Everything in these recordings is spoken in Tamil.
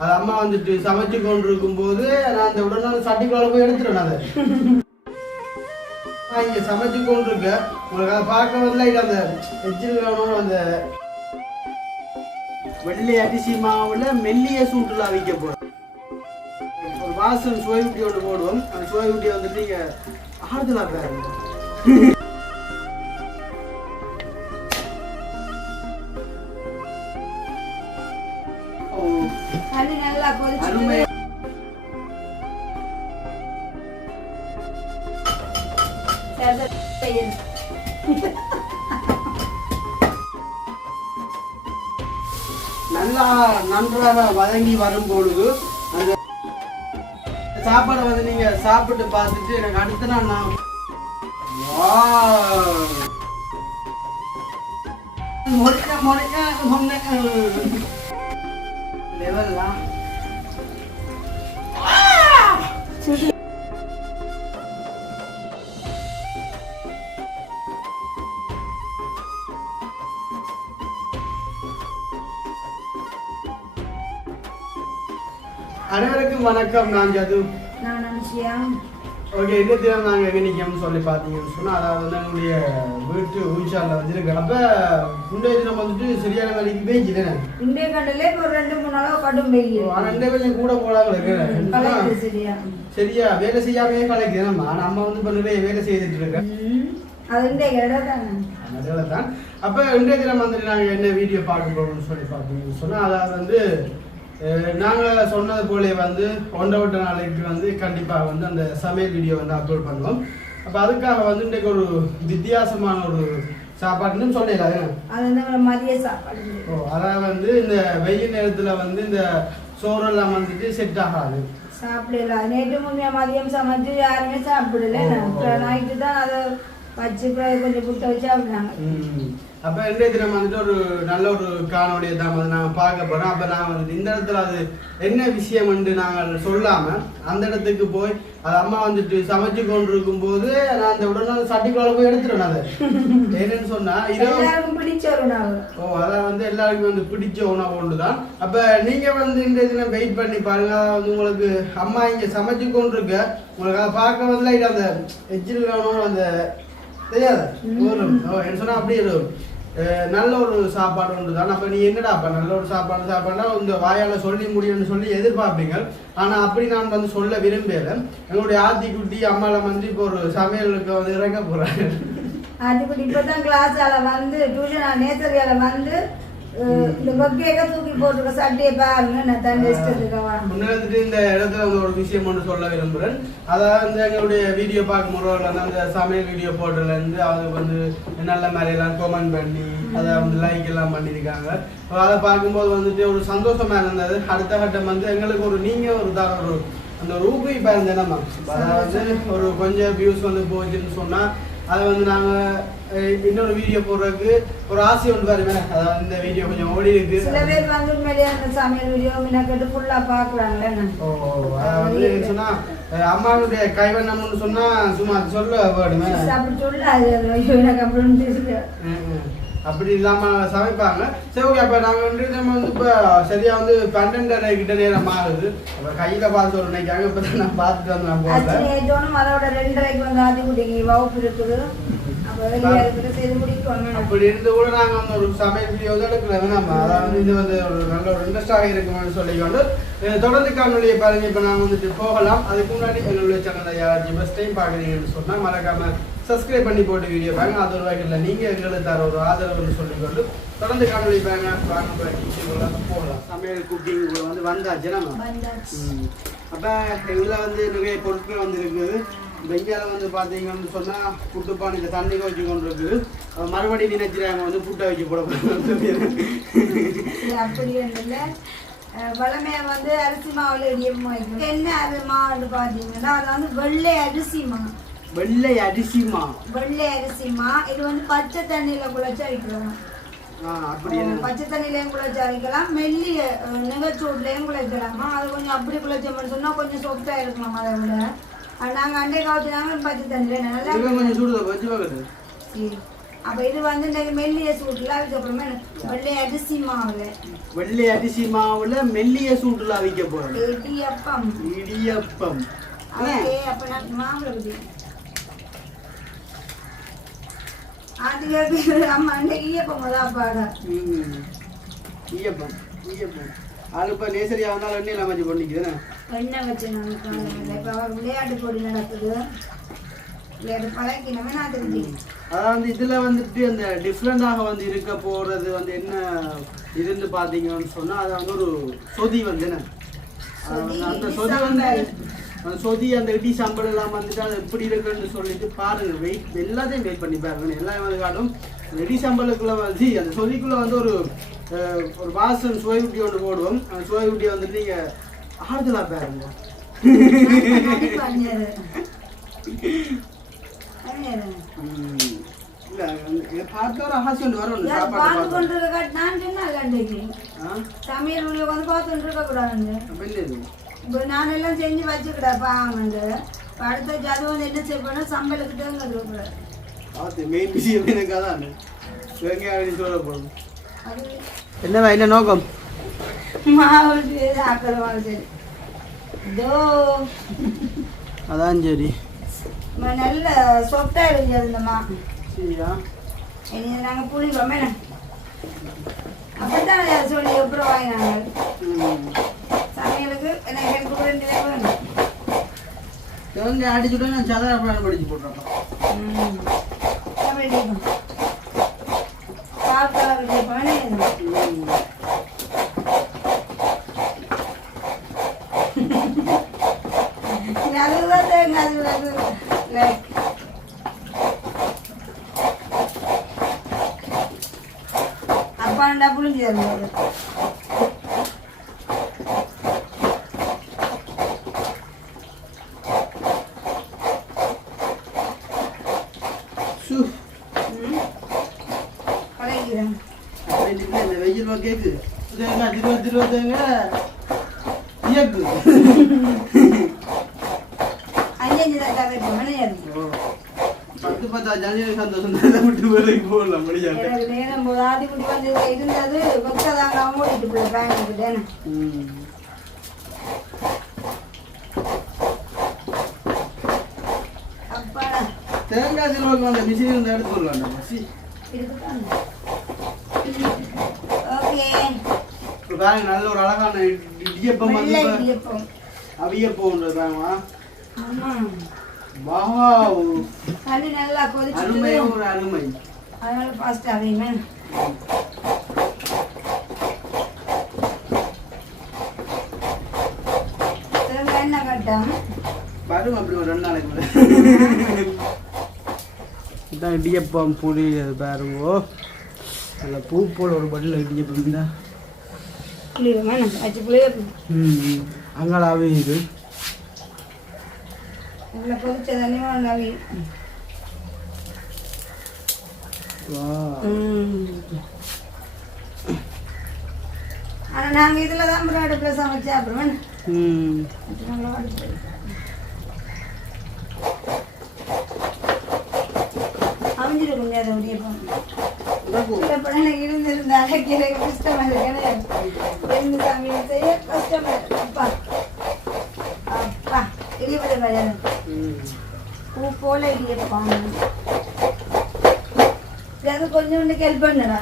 அது அம்மா வந்துட்டு சமைச்சு கொண்டு இருக்கும்போது நான் அந்த உடனே சட்டிக்குள்ள போய் எடுத்துட்டேன் அதை நான் இங்க சமைச்சு கொண்டு இருக்கேன் உங்களுக்கு அதை பார்க்க வரல லைட் அந்த எச்சில் அந்த வெள்ளை அரிசி மாவுல மெல்லிய சூட்டுல அவிக்க போறேன். ஒரு வாசல் சுவைக்குட்டி ஒன்று போடுவோம். அந்த சுவைக்குட்டி வந்துட்டு இங்க ஆறுதலா நன்றாக வதங்கி வரும் பொழுது அந்த சாப்பாடை வந்து நீங்க சாப்பிட்டு பார்த்துட்டு எனக்கு அடுத்த நாள் நான் முறைக்க முறைக்க முன்னைக்க லெவல்லாம் அனைவருக்கும் வணக்கம் நான் ஜது. ஓகே இந்த தினம் நாங்கள் எங்கே நிற்கோம்னு சொல்லி பார்த்தீங்கன்னு சொன்னால் அதாவது வந்து எங்களுடைய வீட்டு ஊஞ்சாலில் வந்துருக்கு அப்போ முந்தைய தினம் வந்துட்டு சரியான வேலைக்கு பேஞ்சிட்டேன் இந்திய கண்டலே ஒரு ரெண்டு மூணு நாளா கடும் வெயில். ரெண்டு பேரும் கூட போடாமல் கலக்குது இருக்கு சரியா? சரியா. வேலை செய்யாமையே கலைக்குது. நம்ம ஆனால் அம்மா வந்து இப்போ நிறைய வேலை செய்துட்டு இருக்கேன் ம். அது இந்திய இடம் தானே அதனால தான் அப்போ இன்றைய தினம் வந்துட்டு நாங்கள் என்ன வீடியோ பார்க்க போகிறோம்னு சொல்லி பார்த்தீங்கன்னு சொன்னால் அதாவது வந்து நாங்கள் சொன்னது போலே வந்து ஒன்றை விட்ட நாளைக்கு வந்து கண்டிப்பாக வந்து அந்த சமையல் வீடியோ வந்து அப்லோட் பண்ணுவோம். அப்போ அதுக்காக வந்து இன்றைக்கு ஒரு வித்தியாசமான ஒரு சாப்பாடுன்னு சொல்லல அது வந்து மதிய சாப்பாடு. ஓ அதாவது வந்து இந்த வெயில் நேரத்தில் வந்து இந்த சோறெல்லாம் வந்துட்டு செட் ஆகாது. சாப்பிடல. நேற்று முன்னே மதியம் சமைச்சு யாருமே சாப்பிடல. நைட்டு தான் அதை வச்சு கொஞ்சம் புட்ட வச்சு சாப்பிட்டாங்க ம். அப்ப இன்றைய தினம் வந்துட்டு ஒரு நல்ல ஒரு காணொலியை தான் வந்து நாங்கள் பார்க்க போறோம். அப்ப நான் வந்து இந்த இடத்துல அது என்ன விஷயம் என்று நாங்கள் சொல்லாம அந்த இடத்துக்கு போய் அது அம்மா வந்துட்டு சமைச்சு கொண்டு இருக்கும்போது நான் அந்த உடனே சட்டிக்குள்ள போய் எடுத்துட்டேன் அதை. என்னன்னு சொன்னா இரவு பிடிச்ச உணவு. ஓ அதான் வந்து எல்லாருக்கும் வந்து பிடிச்ச உணவு ஒன்று தான் அப்ப நீங்க வந்து இந்த தினம் வெயிட் பண்ணி பாருங்க. அதாவது வந்து உங்களுக்கு அம்மா இங்க சமைச்சு கொண்டு இருக்க உங்களுக்கு அதை பார்க்க வந்து அந்த எச்சில் அந்த தெரியாது. ஓ என்ன சொன்னா அப்படியே நல்ல ஒரு சாப்பாடு ஒன்று தான் அப்போ நீ என்னடா நல்ல ஒரு சாப்பாடு சாப்பாடுனா இந்த வாயால் சொல்லி முடியும்னு சொல்லி எதிர்பார்ப்பீங்க. ஆனால் அப்படி நான் வந்து சொல்ல விரும்பல. எங்களுடைய ஆத்தி குட்டி அம்மாலாம் வந்து இப்போ ஒரு சமையலுக்கு வந்து இறங்க போகிறாங்க அதுக்கு இப்பதான் கிளாஸால் வந்து டியூஷன் நேச்சரியால் வந்து இந்த கொக்கையக்க தூக்கி போட்டுருக்க சட்டையை பாருங்க நான் தண்ணி இஷ்டத்துக்கு வா. முன்னெடுத்துட்டு இந்த இடத்துல ஒரு விஷயம் ஒன்று சொல்ல விரும்புகிறேன் அதாவது எங்களுடைய வீடியோ பார்க்கும்போது வந்து அந்த சமையல் வீடியோ போட்டதுலேருந்து அவங்க வந்து நல்ல மாதிரிலாம் கமெண்ட் பண்ணி அதை வந்து லைக் எல்லாம் பண்ணியிருக்காங்க. அதை பார்க்கும்போது வந்துட்டு ஒரு சந்தோஷமா இருந்தது. அடுத்த கட்டம் வந்து எங்களுக்கு ஒரு நீங்க ஒரு தர ஒரு அந்த ஊக்குவிப்பா இருந்த நம்ம அதாவது ஒரு கொஞ்சம் வியூஸ் வந்து போச்சுன்னு சொன்னா அதை வந்து நாங்க அஹ், இன்னொரு வீடியோ போடுறதுக்கு ஒரு ஆசை ஒன்று பாருங்க. அதாவது இந்த வீடியோ கொஞ்சம் ஓடி இருக்கு. சில பேர் வந்து உண்மையிலேயே அந்த சமையல் வீடியோ மினக்கட்டு ஃபுல்லா பாக்குறாங்களே ஓ, அதாவது சொன்னா அஹ் அம்மாவுடைய கைவண்ணம்னு சொன்னா சும்மா அது சொல்ல வேணுமே. அப்படி ஐயோ எனக்கு அப்படின்னு ம், ம். அப்படி இல்லாம சமைப்பாங்க. சரி ஓகே அப்ப நாங்க வந்து நம்ம வந்து இப்ப சரியா வந்து பன்னெண்டரை கிட்ட நேரம் ஆகுது அப்ப கையில பார்த்து ஒரு நினைக்காங்க இப்ப நான் பார்த்துட்டு வந்து நான் ஏற்றோனும் அதோட ரெண்டரைக்கு வந்து ஆதி குடிக்கு வகுப்பு இருக்குது. அப்படி இருந்து கூட நாங்க வந்து ஒரு சமையல் வீடியோ தான் நம்ம அதாவது இது வந்து ஒரு நல்ல ஒரு இன்ட்ரெஸ்டாக இருக்கும்னு சொல்லிக்கொண்டு தொடர்ந்து காணொலியை பாருங்க. இப்ப நாங்க வந்துட்டு போகலாம். அதுக்கு முன்னாடி எங்களுடைய சேனலை யாராச்சும் ஃபஸ்ட் டைம் பாக்குறீங்கன்னு சொன்னா மறக்காம சப்ஸ்கிரைப் பண்ணி போட்டு வீடியோ பாருங்க. அது ஒரு வகையில் நீங்க எங்களுக்கு தர ஒரு ஆதரவுன்னு சொல்லிக்கொண்டு தொடர்ந்து காணொலி பாருங்க. கிச்சனுக்குள்ள போகலாம். சமையல் குக்கிங் வந்து வந்தாச்சு. நம்ம. அப்ப இதுல வந்து நிறைய பொருட்கள் வந்து இருக்குது வெங்காயம் வந்து பாத்தீங்கன்னு சொன்னா புட்டுப்பான் இந்த தண்ணி வச்சு கொண்டு இருக்குது மறுபடியும் நினைச்சிருக்காங்க வந்து புட்டை வச்சு போட இல்லை. வளமையை வந்து அரிசி மாவுல என்ன அது மாவுன்னு பார்த்தீங்கன்னா அது வந்து வெள்ளை அரிசி மா வெள்ளை அரிசிமா? வெள்ளை அரிசி மா இது வந்து பச்சை தண்ணியில குழச்சி என்ன? பச்சை தண்ணிலையும் குழச்சி அரைக்கலாம். மெல்லிய நிகழ்ச்சூட்லையும் குழைக்கலாமா அது கொஞ்சம் அப்படி குழைச்சோம்னு சொன்னா கொஞ்சம் சொப்டா இருக்குமாம் அதை விட. நாங்க அண்டை காவச்சினாங்க பச்சை தண்ணியில நல்லா அப்ப இது வந்து இந்த மெல்லிய சூட்டுல அதுக்கப்புறமா வெள்ளை அரிசி மாவுல வெள்ளை அரிசி மாவுல மெல்லிய சூட்டுல அவிக்க போறோம். இடியப்பம். இடியப்பம். ஓகே அப்ப நான் மாவுல அதுக்கு அம்மா அன்னைக்கு இடியப்பம் தான் பாட. ம். இடியப்பம் இடியப்பம் அது இப்ப நேசரியா வந்தாலும் எண்ணெயில் அமைச்சு பண்ணிக்குதுன்னு எண்ணெய் வச்சு இப்போ அவர் விளையாட்டு போட்டி நடக்குது. அதாவது இதுல வந்துட்டு அந்த டிஃப்ரெண்டாக வந்து இருக்க போறது வந்து என்ன இருந்து பாத்தீங்கன்னு சொன்னா அது வந்து ஒரு சொதி வந்து வந்து அந்த சொதி வந்து சொதி அந்த இடி சாம்பல் எல்லாம் வந்துட்டு அது எப்படி இருக்குன்னு சொல்லிட்டு பாருங்க. வெயிட் எல்லாத்தையும் வெயிட் பண்ணி பாருங்க. எல்லாம் வந்து காட்டும் இடி சாம்பலுக்குள்ள வந்து அந்த சொதிக்குள்ள வந்து ஒரு ஒரு வாசன் சுவை குட்டி ஒன்று போடுவோம். அந்த சுவை குட்டியை வந்துட்டு நீங்க ஆறுதலா பாருங்க. சமையல் உள்ள வந்து பார்த்துட்டு இருக்க கூடாது? இப்போ நான் எல்லாம் செஞ்சு வச்சுக்கிடா பாவண்டு அடுத்த வந்து என்ன செய்யணும் சம்பளுக்கு தேங்க கூடாது பார்த்து மெயின் விஷயம் எனக்கு அதான். வெங்காயம் சொல்ல என்னவா என்ன நோக்கம்? மாவு ஆக்கிற மாவு சரி. இதோ. அதான் சரி. நல்ல சொப்டா இருந்தது இந்த மா சரியா இனி நாங்கள் என்ன? அப்படித்தான் சொல்லி அப்புறம் வாங்கினாங்க? சமையலுக்கு எனக்கு எனக்கு ரெண்டு பேர் வேணும். தேங்காய் அடிச்சுட்டு நான் சதார பிளான் படிச்சு போட்டுறேன். ம். அப்படி இருக்கும். பால் கலர் கேட்பேன் ம். அதுதான் தேங்காய் அது அது இல்லை. அப்பாண்டா புளிஞ்சு தருவாரு சு. கலைக்கிறேன் அப்ப இன்னைக்கு இந்த வெயில் வா கேக்கு தேங்காய் திருவ திருவ தேங்காய் இயக்கு அஞ்சஞ்சு தான் தவிர்ப்போம் மணியாது ஓ. பத்து பத்தா ஜனவரி சந்தோஷம் தான் விட்டு வேலைக்கு போகலாம் முடியாது எனக்கு நேரம் போது ஆதிக்குடி வந்து இருந்தது கொக்கதாங்க ஓடிட்டு போய் பேங்க்கு ம். அப்பாடா தேங்காய் திருவக்கு அந்த மிஷின் வந்து எடுத்து வரலாம் பசி இருக்குதான் ஓகே இப்போ பாருங்க நல்ல ஒரு அழகான இடி- ஆமாம் வாவ் தண்ணி நல்லா அருமை ஒரு அருமை. அதனால ஃபாஸ்ட் திரும்ப என்ன கட்டம்? பாருங்க அப்படி ஒரு ரெண்டு நாளைக்கு மேலே இதான் இடியப்பம் புளி பாருங்க. நல்ல பூ போல் ஒரு பதில் இடியப்பம் தான் புளியுமே வச்சு புளிய ம் அங்களாவே இது நல்லா கொதிச்ச தண்ணியும் நவி வா ஆனா நாங்க இதுல தான் அப்புறம் அடுப்புல சமைச்சு அப்புறம் ம் நல்லா அடுப்பு அமைஞ்சிருக்கும் முடியாது முடியப்போம் இந்த படம் எனக்கு இருந்திருந்த கஷ்டமா இருக்கு. எந்த சமையல் செய்ய கஷ்டமா அப்பா அப்பா இடியப்பட பழைய பூ போல இடியப்பம் அது கொஞ்சோண்டு ஹெல்ப் பண்ணுடா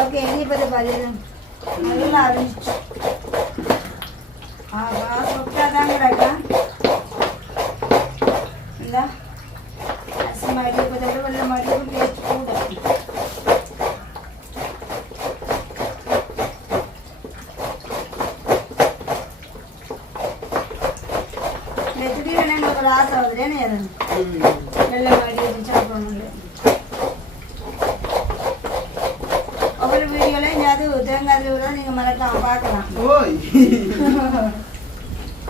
ஓகே இடியப்பத்தை பாரு நல்லா ஆரம்பிச்சு ஆஹா சொட்டாதான் கிடக்கா இந்த அரிசி மாடி இடியப்பத்தை விட வெள்ளை மாடி டேஸ்ட் கூட இந்த திடீர்னு எங்களுக்கு ஒரு ஆசை வருது என்ன அது ம் வெள்ளை மாடி வச்சு சாப்பிடணும் ஒவ்வொரு வீடியோலையும் அது தேங்காய் திருவிழா நீங்கள் மறக்காம பார்க்கலாம். ஓய்.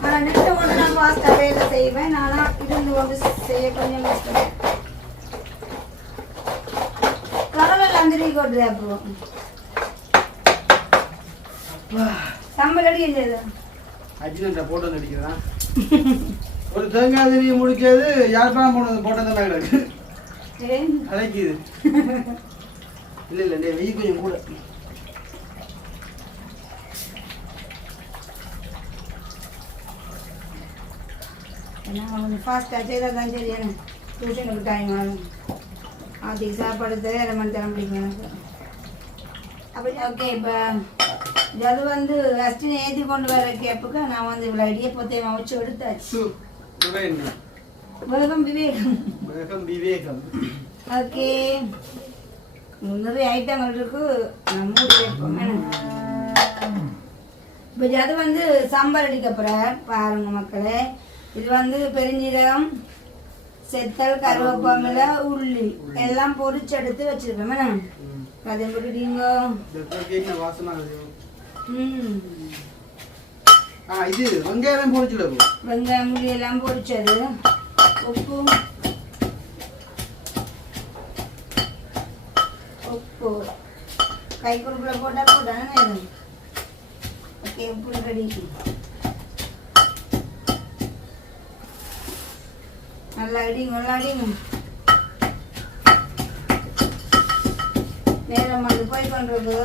ஆனால் நின்று கொண்டு நான் ஃபாஸ்ட்டாக வேலை செய்வேன். நானும் இருந்து கொண்டு செய்ய கொஞ்சம் கஷ்டம். கடலெல்லாம் திரும்பி கொண்டு அப்போ. சம்பளடி இல்லையா அர்ஜுனன் போட்டோ நடிக்கிறான் ஒரு தேங்காய் திரியை முடிச்சது யாழ்ப்பாணம் போனது போட்டது தான் கிடக்கு? அழைக்குது இல்ல இல்ல டேய் வெயில் கொஞ்சம் கூட. நான் கொஞ்சம் ஃபாஸ்ட்டாக செய்தால் தான் சரி எனக்கு டியூஷனுக்கு டைம் ஆகும். அதுக்கு சாப்பாடு தர அரை மணி தர முடியும் எனக்கு அப்போ ஓகே இப்போ அது வந்து அஸ்டினை ஏற்றி கொண்டு வர கேப்புக்கு நான் வந்து இவ்வளோ இடியப்பத்தை வச்சு எடுத்தாச்சு. வேகம் விவேகம். வேகம் விவேகம். ஓகே நிறைய ஐட்டங்கள் இருக்கு. நான் மூடி வைப்போம். இப்போ அது வந்து சாம்பார் அடிக்க போகிறேன் பாருங்க மக்களே. இது வந்து பெருஞ்சீரகம் செத்தல் கருவேப்பமில உள்ளி எல்லாம் பொரிச்செடுத்து வச்சிருக்கேன் மேடம்? ம். ஆ இது வெங்காயம் பொரிச்சுல வெங்காயம் உள்ளி எல்லாம் பொரிச்சது. உப்பு. உப்பு. கை குறுக்குல போட்டால் போட்டானே ஓகே உப்பு ரெடி நல்லா அடிங்க நல்லா அடிங்க நேரம் வந்து போய் பண்ணுறது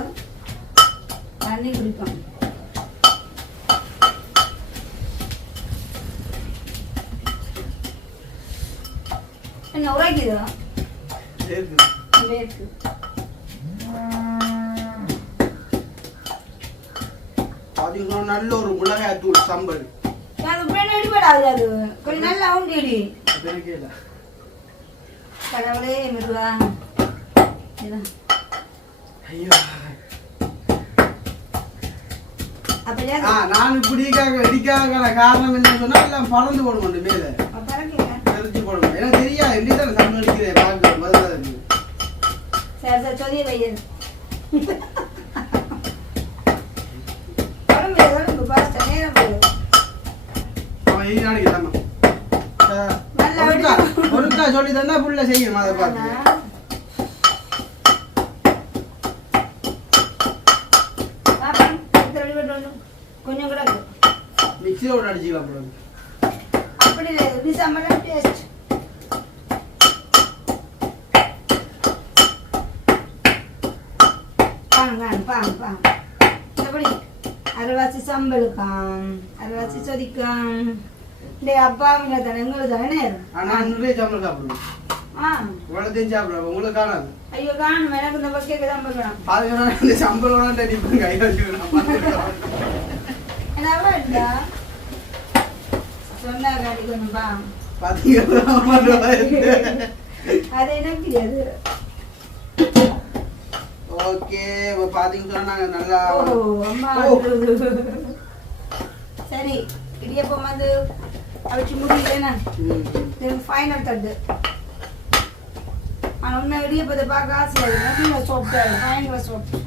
தண்ணி குடிப்போம். என்ன உரைக்குதா? வேர்க்கு பார்த்தீங்கன்னா நல்ல ஒரு மிளகாய் தூள் சம்பல். அது உடனே அடிபடாது அது. கொஞ்சம் நல்லா அது இல்லை கடவுளே மெதுவா. ஐயோ நான் இப்படி இடிக்காக இடிக்காக காரணம் என்னன்னு சொன்னா எல்லாம் பறந்து போடுவோம் மேலே தெரிஞ்சு போடுவோம் எனக்கு தெரியாது எப்படி தான் சம்பளம் அடிக்கிறேன் சரி சரி சொல்லி அவன் இனி நாளைக்கு தரணும் நல்லா ஒருக்கா ஒருக்கா சொல்லி தந்தா புள்ள செய்யும் அதை பார்த்து. கொஞ்சம் கூட. மிக்சியில் ஒரு அடிச்சுக்கலாம் இருக்கு. அப்படி இல்லை இப்படி சாம்பார் டேஸ்ட் பாங்க பாங்க பாங்க பாங்க எப்படி? அரைவாசி சம்பளுக்காம் அரைவாசி சொதிக்காம். டே அப்பா அவங்க தானே? எங்களுக்கு தானே ஆனா நிறைய சம்பளம் சாப்பிடுவோம் இவ்வளோத்தையும் சாப்பிடுவோம் உங்களுக்கு காணாது. ஐயோ காணும். எனக்கு இந்த தான் பார்க்கலாம் பாருங்க இந்த சம்பளம் நினைப்பேன் கையில் வச்சுக்கிறேன் என்ன வேண்டா சொன்னா காட்டி கொஞ்சம் பா பார்த்தீங்கன்னா அது எனக்கு தெரியாது. ஓகே. சொன்னா நாங்கள் நல்லா. சரி இடியப்பம் வந்து அவிச்சு முடியலண்ணா ம். இது ஃபைனல் தட்டு ஆனால் உண்மை இடியப்பத்தை பார்க்க ஆசையாக இருக்கு நல்ல சோப்பு பயங்கர சோப்பு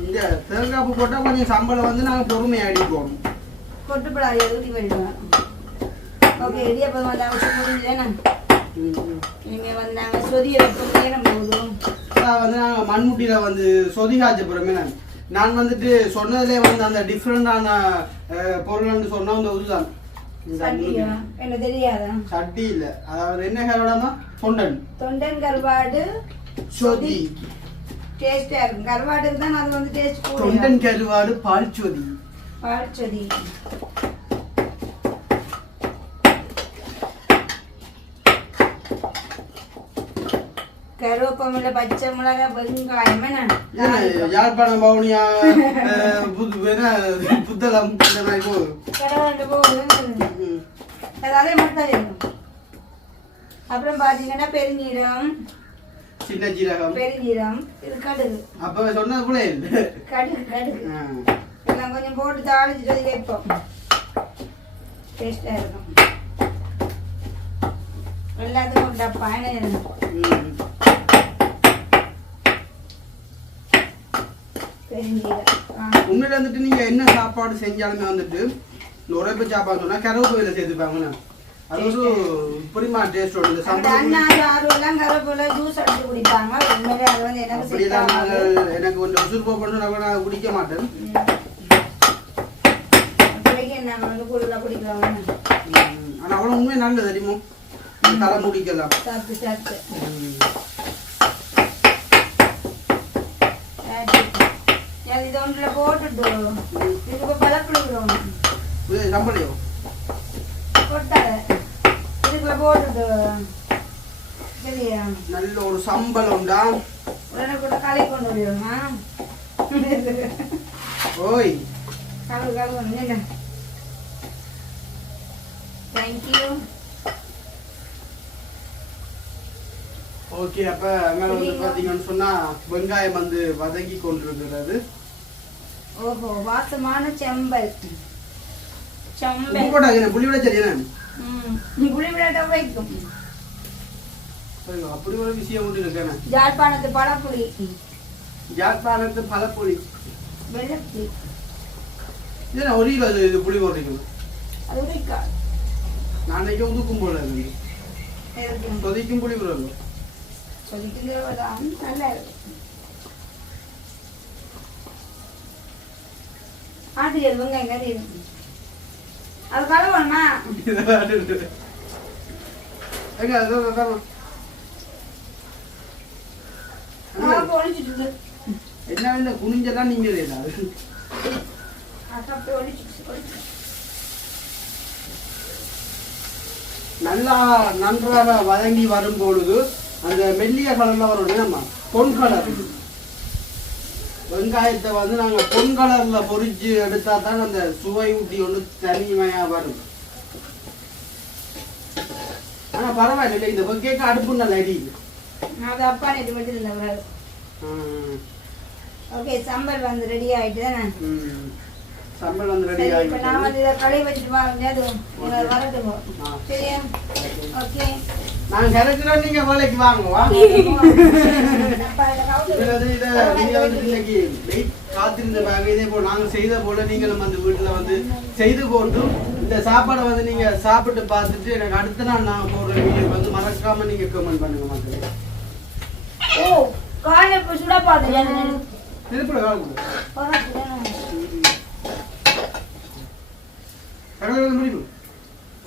இந்த தேங்காய் பூ போட்டால் கொஞ்சம் சம்பளம் வந்து நாங்கள் பொறுமையாக அடிப்போம் கொட்டுப்படாது ஊற்றி போயிடுவேன் ஓகே இடியப்பம் வந்து அவிச்சு முடியலண்ணா ம், ம். இனிமேல் வந்து நாங்கள் சொதிய வைப்போம் நேரம் போதும். வந்து நாங்கள் மண்முட்டியில் வந்து சொதி காய்ச்ச போகிறோமே நான் நான் வந்துட்டு சொன்னதுலேயே வந்து அந்த டிஃப்ரெண்டான பொருள்னு சொன்னா இந்த இதுதான் என்ன தெரியாதா? சட்டி இல்லை. அதாவது என்ன கருவாடாமா தொண்டன். தொண்டன் கருவாடு. சொதி. டேஸ்டா இருக்கும். கருவாட்டுக்கு தான் அது வந்து டேஸ்ட் தொண்டன் கருவாடு பால் சொதி பால்ச்சொதி கருவேப்பமில்ல பச்சை மிளகாய் வெங்காயம் என்ன யாழ்ப்பாணம் பவுனியா புத்தளம் இந்த மாதிரி போகுது கடவுண்டு போகுது ம். அது அதே மட்டும் இருக்கும் அப்புறம் பார்த்தீங்கன்னா பெருஞ்சீரம் சின்ன ஜீரகம் பெருஞ்சீரம் இது கடுகு அப்ப சொன்னது போல கடுகு கடுகு ஆ. எல்லாம் கொஞ்சம் போட்டு தாளிச்சு சொல்லி வைப்போம் டேஸ்டாக இருக்கும் எல்லாத்துக்கும் டப்பா என்ன ம். பெருஞ்சீரம் ஆ உண்மையில வந்துட்டு நீங்க என்ன சாப்பாடு செஞ்சாலுமே வந்துட்டு இந்த உரைப்பு சாப்பாடு சொன்னா கருவேப்பிலை சேர்த்துப்பாங்கண்ணா அது ஒரு இந்த சம்பளம் அண்ணா சாரு எல்லாம் கருவேப்பிலை ஜூஸ் அடிச்சு குடிப்பாங்க. உண்மையிலே அது வந்து எனக்கு எனக்கு கொஞ்சம் உசுறு போகணும் நான் குடிக்க மாட்டேன். ஆனா அவ்வளவு உண்மை நல்லது தெரியுமோ? தலை முடிக்கலாம். சாப்பிட்டு சாப்பிட்டு ம். சரி இது ஒன்றில் போட்டுட்டு இதுக்கு பழப்பிடுக்கிறோம் இது சம்பளையோ போட்டாத இதுக்குள்ள போட்டுட்டு சரியா நல்ல ஒரு சம்பளம் உண்டா? உடனே கூட களை கொண்டு விடுவோமா ஓய். கழுவு கழுவு நின்று தேங்க்யூ ஓகே அப்ப அங்க வந்து பாத்தீங்கன்னு சொன்னா வெங்காயம் வந்து வதங்கி கொண்டிருக்கிறது. ஓஹோ வாசமான செம்பல். செம்பல். போட்டாங்க புளி விட சரி என்ன? ம் புளி விளையாட்ட வைக்கும். அப்படி ஒரு விஷயம் உண்டு இருக்கேன் ஜாழ்ப்பாணத்து பழப்புளி யாழ்ப்பாணத்து பழப்புளி வெள்ளப்புளி இது ஒரு கிலோ இது- புளி போடுறீங்க? அது உடைக்கா அன்னைக்கு உதுக்கும் போல இருக்கு. இருக்கு கொதிக்கும் புளி போடுறது. சொல்லிட்டு நல்லா இருக்கு ஆட்டு வெங்காயம் கறி அது கழுவணுமா என்ன இல்லை குனிஞ்சதான் நீங்க நல்லா நன்றாக வதங்கி வரும் பொழுது அந்த மெல்லிய கலர்ல வரும் பொன் கலர் வெங்காயத்தை வந்து நாங்க பொன் கலர்ல பொரிச்சு எடுத்தா தான் அந்த சுவை ஊட்டி ஒன்று தனிமையா வரும். ஆனா பரவாயில்லை இந்த கேட்க அடுப்பு நல்ல அடி. அது அப்பா நேற்று மட்டும் இல்லை ஓகே சம்பல் வந்து ரெடி ஆயிட்டு தானே? சம்பள் வந்து ரெடி இப்போ நான் ஆகி வந்து இதை கழுவி வச்சுட்டு வாங்க வரட்டுங்க. சரியா ஓகே. நான் கிடைக்கிறோம் நீங்க வேலைக்கு வாங்க வாங்க அப்பா இதை கவுத்து இதுல வந்து இத நீங்க வந்து இன்னைக்கு வெயிட் காத்திருந்த இதே போல நாங்க செய்த போல நீங்களும் வந்து வீட்டுல வந்து செய்து போட்டு இந்த சாப்பாடை வந்து நீங்க சாப்பிட்டு பார்த்துட்டு எனக்கு அடுத்த நாள் நான் போடுற வீடியோ வந்து மறக்காம நீங்க கமெண்ட் பண்ணுங்க மக்களே. ஓ காலை இப்போ சுட காலம்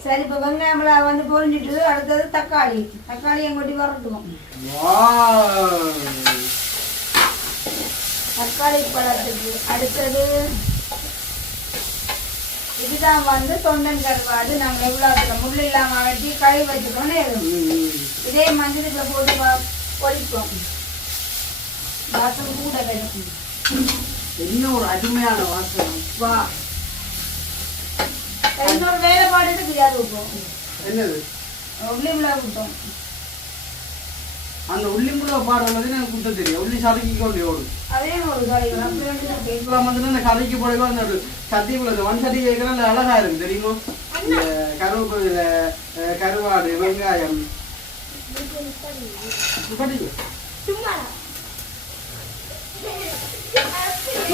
சரி இப்போ வெங்காயம்லாம் வந்து பொரிஞ்சிட்டு அடுத்தது தக்காளி. தக்காளி எங்கொட்டி வரட்டும் தக்காளி பழத்துக்கு அடுத்தது இதுதான் வந்து தொண்டன் கருவாடு. நாங்கள் எவ்வளோ முள் இல்லாமல் வெட்டி கழுவி வச்சுக்கோன்னு இதே மஞ்சளுக்குள்ள போட்டு பொரிப்போம். வாசம் கூட கிடைக்கும் என்ன ஒரு அருமையான வாசனை. வா. இன்னொரு வேலைப்பாடு தெரியாது வைப்போம் என்னது? உள்ளி விழா விட்டோம் அந்த உள்ளி முள்ள பாடம் வந்து எனக்கு குத்த தெரியும். உள்ளி சறுக்கி கொண்டு ஓடும் அதே ஒரு அப்படி வந்து இந்த கதைக்கு போடவே அந்த ஒரு சட்டி உள்ள இந்த ஒன் சட்டி கேட்கறா அந்த அழகா இருக்கு. தெரியுமா? இந்த கருவேப்பில கருவாடு வெங்காயம். படிங்க.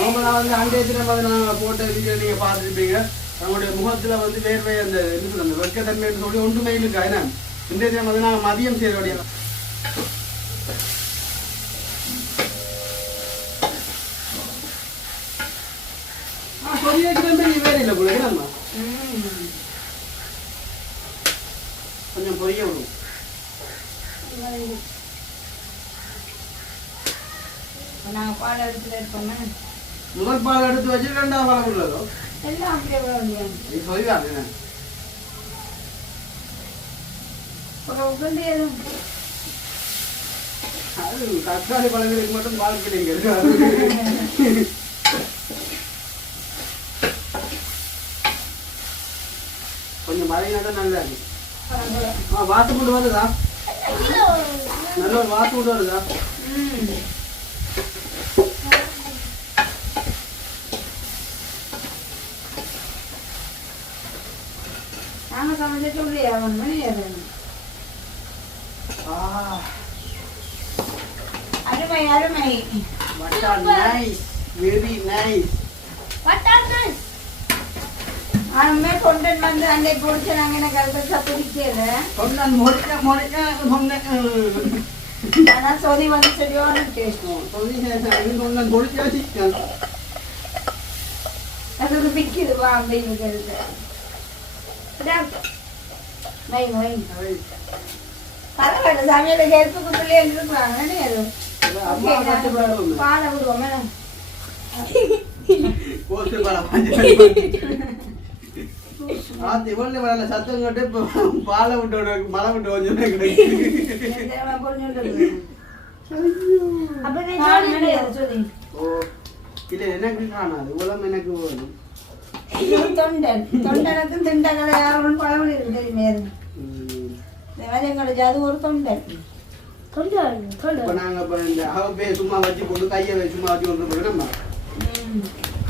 நார்மலாக வந்து அண்டே தினம் வந்து நாங்கள் போட்ட வீடியோ நீங்கள் பார்த்துருப்பீங்க. நம்மளுடைய முகத்தில் வந்து வேர்வை அந்த என்ன சொல்றது, அந்த வெட்கத்தன்மைன்னு சொல்லி ஒன்றுமே இருக்கா என்ன? இந்த தினம் வந்து நாங்கள் மதியம் செய்ய வேண்டிய கொஞ்சம் பொரிய விடும் இப்ப நாங்க பால் எடுத்து முதல் பால் எடுத்து வச்சு ரெண்டாவது பால் உள்ளதோ எல்லாம் அப்படியே நீ சொல்லிதான் அது தக்காளி பழங்களுக்கு மட்டும் பால் கிடைங்க கொஞ்சம் மழையினா நல்லா இருக்கு. ஆ வாத்து மட்டும் வருதா? நல்ல ஒரு வாத்து மட்டும் வருதா? சமைச்ச சொல்லி அவன் மணி அருமை அருமை மட்டன் நைஸ் வெரி நைஸ் ஆனுமே கொண்டன் வந்து அன்னை பிடிச்ச நாங்க என்ன கருப்பா பிடிக்கல சொன்னான் முறைக்க முறைக்க சொன்னேன் ஆனா சொதி வந்து சரியான டேஸ்ட் சொன்னான் பொடிச்சாச்சு அது பிக்குது வா அப்படின்னு வைங்க வைங்க பரவாயில்ல சமையல் ஹெல்ப்பு கொடுத்துலேயே இருக்கிறாங்க பாலை விடுவோமே சத்தம் கட்டு பாலை விட்டு மழை விட்டு கொஞ்சம் உலம் எனக்கு தொண்டன் தொண்டனுக்கும் திண்டங்களை யாரும் பழமொழி இருக்கு தெரியுமே ம். இந்த மாதிரி எங்களுக்கு அது ஒரு தொண்டன் இப்ப நாங்க இப்ப இந்த அவப்பே சும்மா வச்சு போட்டு கையை சும்மா வச்சு கொண்டு போய் நம்ம ம்.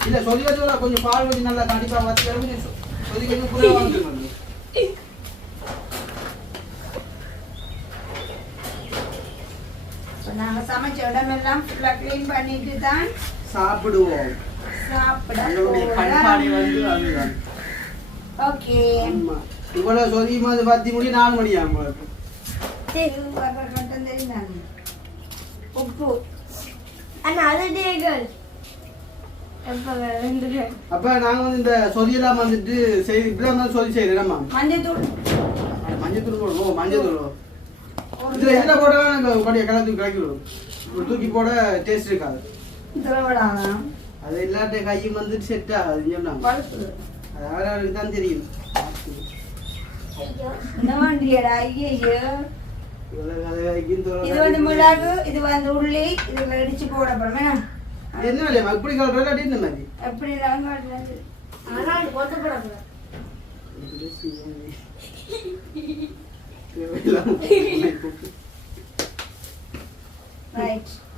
இல்ல சொல்லி வச்சு கொஞ்சம் பால் வச்சு நல்லா கண்டிப்பா வச்சு கொஞ்சம் சொ- சொல்லி கொஞ்சம் புரிய வந்துருக்கணும் இப்ப நாங்க சமைச்ச இடமெல்லாம் ஃபுல்லா க்ளீன் பண்ணிட்டு தான் சாப்பிடுவோம். இவ்வளவு சொதியுமா அது பத்தி முடி நாலு மணி ஆகும் உப்பு. அப்ப நாங்க வந்து இந்த சொதியெல்லாம் வந்துட்டு செய்து இப்படிலாம் தான் சொதி செய்யறோம் மஞ்சத்தூள். மஞ்சள் தூள் போடுவோம். மஞ்சள் தூள் இதுல போட்டாலும் நாங்க கலந்து கலக்கி விடுவோம். தூக்கி போட டேஸ்ட் இருக்காது. அது எல்லாருடைய கையும் வந்து செட் ஆகாதுன்னு சொன்னாங்க. அது அவரவருக்கு தான் தெரியும். இது வந்து மிளகு இது வந்து உள்ளி இது இடிச்சு போடப்படுமே என்ன வேலை?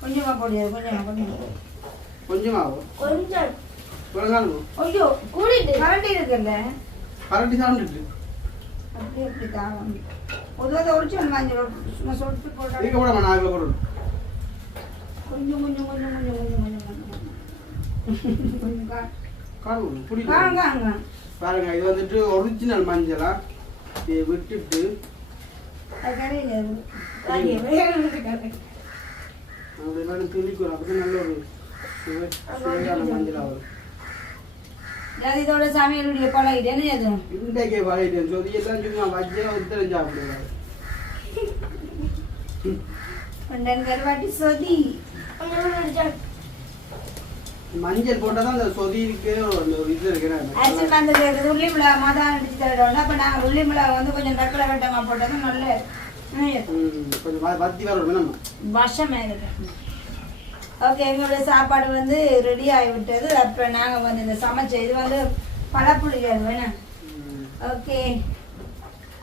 கொஞ்சமா போடுங்க கொஞ்சமா கொஞ்சமா. கொஞ்சம் ஆகும் கொஞ்சம். இவ்வளவு நாள் ஐயோ கூடிட்டு கரண்டி இருக்குல்ல? கரண்டி சவுண்ட் இருக்கு அப்படி அப்படி தாவம் பொதுவாக ஒரு சொன்ன வாங்கி சும்மா சொல்லிட்டு போடுறேன் நீங்க போட நான் அதில் போடுறேன் கொஞ்சம் பாருங்க இது வந்துட்டு ஒரிஜினல் மஞ்சளா? இதை விட்டுட்டு. அப்படி நல்ல ஒரு இதோட சமையலுடைய பழகிட்டேன்னு அது இன்றைக்கே பழையிட்டேன் சொல்லி எல்லாம் சும்மா வச்சா ஒருத்தரம் சாப்பிடுவாரு ரெண்டு கருவாட்டி சொதி மஞ்சள் போட்டால் தான் அந்த சொதிக்கு ஒரு ஒரு இது இருக்கிறேன் ஆக்சுவலாக அந்த உள்ளி மிளகா மதான் அடிச்சு தரணும் அப்போ நாங்கள் உள்ளி மிளகா வந்து கொஞ்சம் தக்கலை வெட்டமாக போட்டது நல்ல கொஞ்சம் வத்தி வரணும் நம்ம இருக்கு ஓகே எங்களுடைய சாப்பாடு வந்து ரெடி ஆகிவிட்டது. அப்புறம் நாங்கள் வந்து இந்த சமைச்ச இது வந்து பழப்புளிகள் வேணும் ஓகே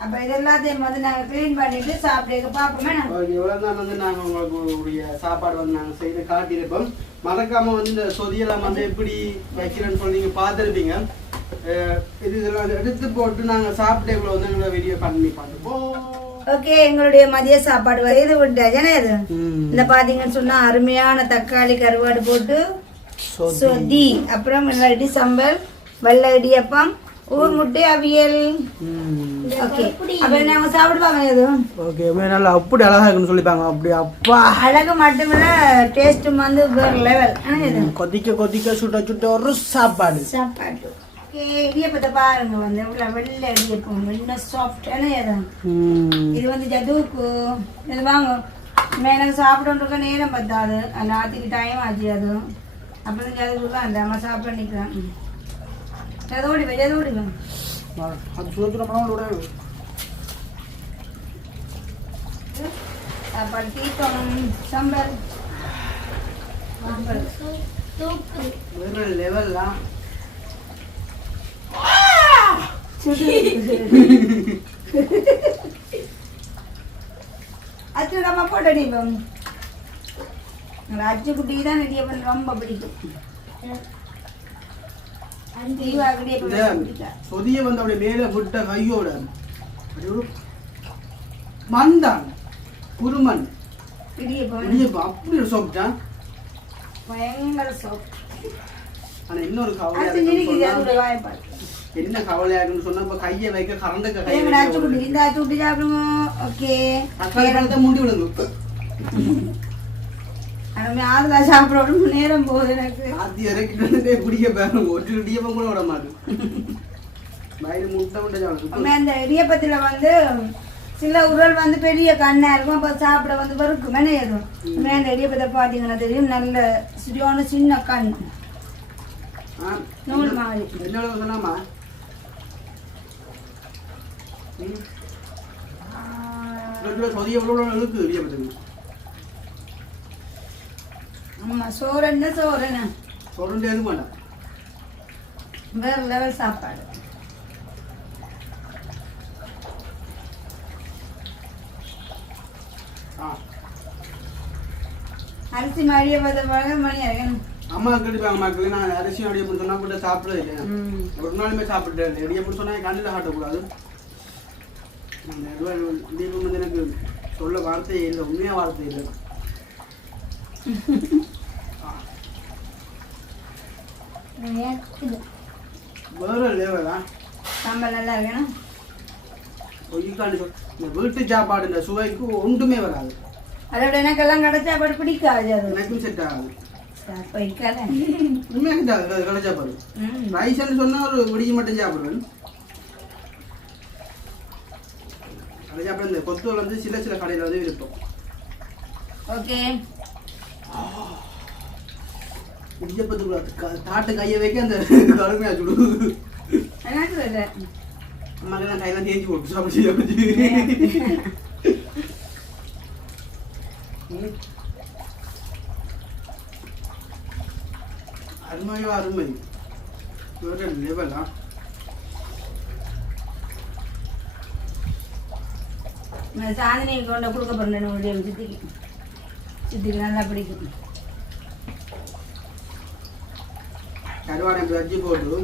அப்போ இது எல்லாத்தையும் வந்து நாங்கள் க்ளீன் பண்ணிட்டு சாப்பிட்டு பார்ப்போமே? ஓகே இவ்வளோ தான் வந்து நாங்கள் உங்களுக்கு உடைய சாப்பாடு வந்து நாங்கள் செய்து காட்டியிருப்போம். மறக்காம வந்து இந்த சொதியெல்லாம் வந்து எப்படி வைக்கிறேன்னு சொல்லி நீங்கள் பார்த்துருப்பீங்க. இது இதெல்லாம் எடுத்து போட்டு நாங்கள் சாப்பிட்டு இவ்வளோ வந்து எங்களை வீடியோ பண்ணி பார்த்துப்போம். ஓகே எங்களுடைய மதிய சாப்பாடு வரைது விட்டாச்சேனே இது? இந்த பாத்தீங்கன்னு சொன்னா அருமையான தக்காளி கருவாடு போட்டு சொதி. அப்புறம் இல்லாட்டி சம்பல் வெள்ளை இடியப்பம் ஊர் முட்டை அவியல். ஓகே. அப்ப நாங்க சாப்பிடுவாங்க இது? ஓகே நல்லா அப்படி அழகா இருக்குன்னு சொல்லிப்பாங்க. அப்படி அப்பா. அழகு மட்டுமில்ல டேஸ்ட்டும் வந்து வேற லெவல் இது? கொதிக்க கொதிக்க சுட்ட சுட்ட ஒரு சாப்பாடு. சாப்பாடு. இடியப்பத்தை பாருங்க வந்து இவ்வளோ வெள்ளை இடியப்பம் வெள்ளை சாஃப்ட் இது இது வந்து ஜதுவுக்கு இது வாங்க. எனக்கு சாப்பிடணுக்க நேரம் பத்தாது. எல்லாத்துக்கு டைம் ஆச்சு அது. அப்புறம் ஜதுவுக்கு அந்த அம்மா சாப்பிட நிற்கிறேன் ஜதோடி வை ஜதோடி சாப்பாடு தீப்பம் சம்பல் சாம்பல். வேற லெவல்லாம் அச்சு நம்ம போட்டடி அச்சு குட்டிக்கு தான் இடியப்பன் ரொம்ப பிடிக்கும். சொதிய வந்து அப்படி மேல விட்ட கையோட. மந்தான். குருமன். இடியப்பன் அப்படி சாப்பிட்டான் பயங்கர சாப்பிட்டு ஆனா இன்னொரு வாய்ப்பாடு என்ன கவலையா இருக்குன்னு சொன்னா இப்ப கையை வைக்க கரண்டுக்கு கை ஓகே. பழத்தை மூடி விடுங்க. ஆதுல சாப்பிடணும் நேரம் போகுது எனக்கு. ஆத்தி இறக்கிட்டு குடிக்க பாருங்க. ஒரு இடியப்பம் கூட விட மாட்டேன். வயிறு முட்டை முட்டை சாப்பிடும் இந்த இடியப்பத்தில் வந்து சில உரல் வந்து பெரிய கண்ணா இருக்கும். அப்போ சாப்பிட வந்து வெறுக்கும் மெனையதும் உண்மையா இந்த இடியப்பத்தை பார்த்தீங்கன்னா தெரியும். நல்ல சரியான சின்ன கண். நூல் மாதிரி என்ன சொன்னாமா? ம் ரெண்டு கிலோ சொதி எவ்வளோ இருக்கு இடியப்பத்துக்கு ஆமா சோறு என்ன சோறு என்ன சொல்லிட்டு எதுவும் வேண்டாம். வேற லெவல் சாப்பாடு. அரிசி மடிய பார்த்த மணி இறக்கணும் அம்மா கண்டிப்பாங்க மக்கள் நான் அரிசி அடியப்பம் சொன்னா கூட சாப்பிடவே இல்லை ஒரு நாளுமே சாப்பிட்டேன் இல்லை இடியப்பம் சொன்னா கண்ணில் காட்டக்கூடாது. இடியப்பம் வந்து எனக்கு சொல்ல வார்த்தையே இல்லை. உண்மையா வார்த்தை இல்லை. வேற லேவலா சாம்பார் நல்லா இருக்கணும் இந்த வீட்டு சாப்பாடு இந்த சுவைக்கு ஒன்றுமே வராது. அதோட எனக்கெல்லாம் கிடைச்சா அப்படி பிடிக்காது அது. எனக்கும் செட் ஆகாது. போய்க்காத உண்மையாக கடை சாப்பாடு. ரைஸ்ன்னு சொன்னா ஒரு விடிய மட்டும் சாப்பிடுவேன். கடை சாப்பாடு இந்த கொத்துவல் வந்து சில சில கடையில் வந்து விருப்பம் ஓகே. இடியப்பத்துக்குள்ள க- தாட்டு கையை வைக்க அந்த கடுமையா சுடு. எனக்கு இல்லை அம்மாக்கெல்லாம் கையெல்லாம் தேய்ச்சி போட்டு சாப்பிட்டு சாப்பிட்டு அருமையோ அருமை. வேற லெவலா நான் சாதனையை கொண்டு கொடுக்க போறேன் உங்களுடைய சித்திக்கு. சித்திக்கு நல்லா பிடிக்கும். கருவாடை பஜ்ஜி போட்டு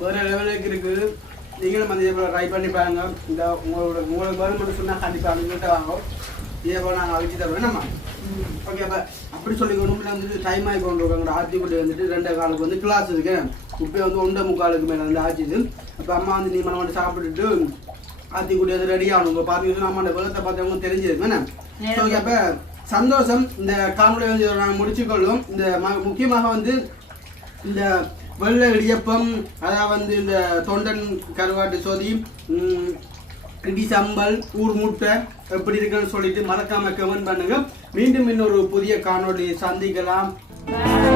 வேற லெவலுக்கு இருக்கு. நீங்களும் அந்த இதே போல ட்ரை பண்ணி பாருங்க. இந்த உங்களோட உங்களுக்கு வேணும்னு சொன்னா கண்டிப்பா அனுப்பிட்டு வாங்க. இதே போல நாங்கள் அழிச்சு தருவோம். நம்ம ஓகே அப்போ அப்படி சொல்லி கொண்டு வந்துட்டு டைம் ஆகி கொண்டு இருக்காங்க ஆத்திக்குட்டி வந்துட்டு ரெண்டே காலுக்கு வந்து கிளாஸ் இருக்கு. இப்போ வந்து ஒன்றரை முக்காலுக்கு மேலே வந்து ஆச்சுது. அப்போ அம்மா வந்து நீ மனம் வந்து சாப்பிட்டுட்டு ஆத்திக்குட்டி வந்து ரெடி ஆகணும். இப்போ பார்த்தீங்கன்னா அம்மா அந்த விளத்தை பார்த்தவங்க தெரிஞ்சிருக்கு என்ன? ஸோ ஓகே அப்போ சந்தோஷம். இந்த காணொலி வந்து நாங்கள் முடிச்சுக்கொள்ளும். இந்த முக்கியமாக வந்து இந்த வெள்ளை இடியப்பம் அதாவது வந்து இந்த தொண்டன் கருவாட்டு சொதி இடி சம்பல் ஊர் முட்டை எப்படி இருக்குன்னு சொல்லிட்டு மறக்காம கமெண்ட் பண்ணுங்க மீண்டும் இன்னொரு புதிய காணொலி சந்திக்கலாம் Bye.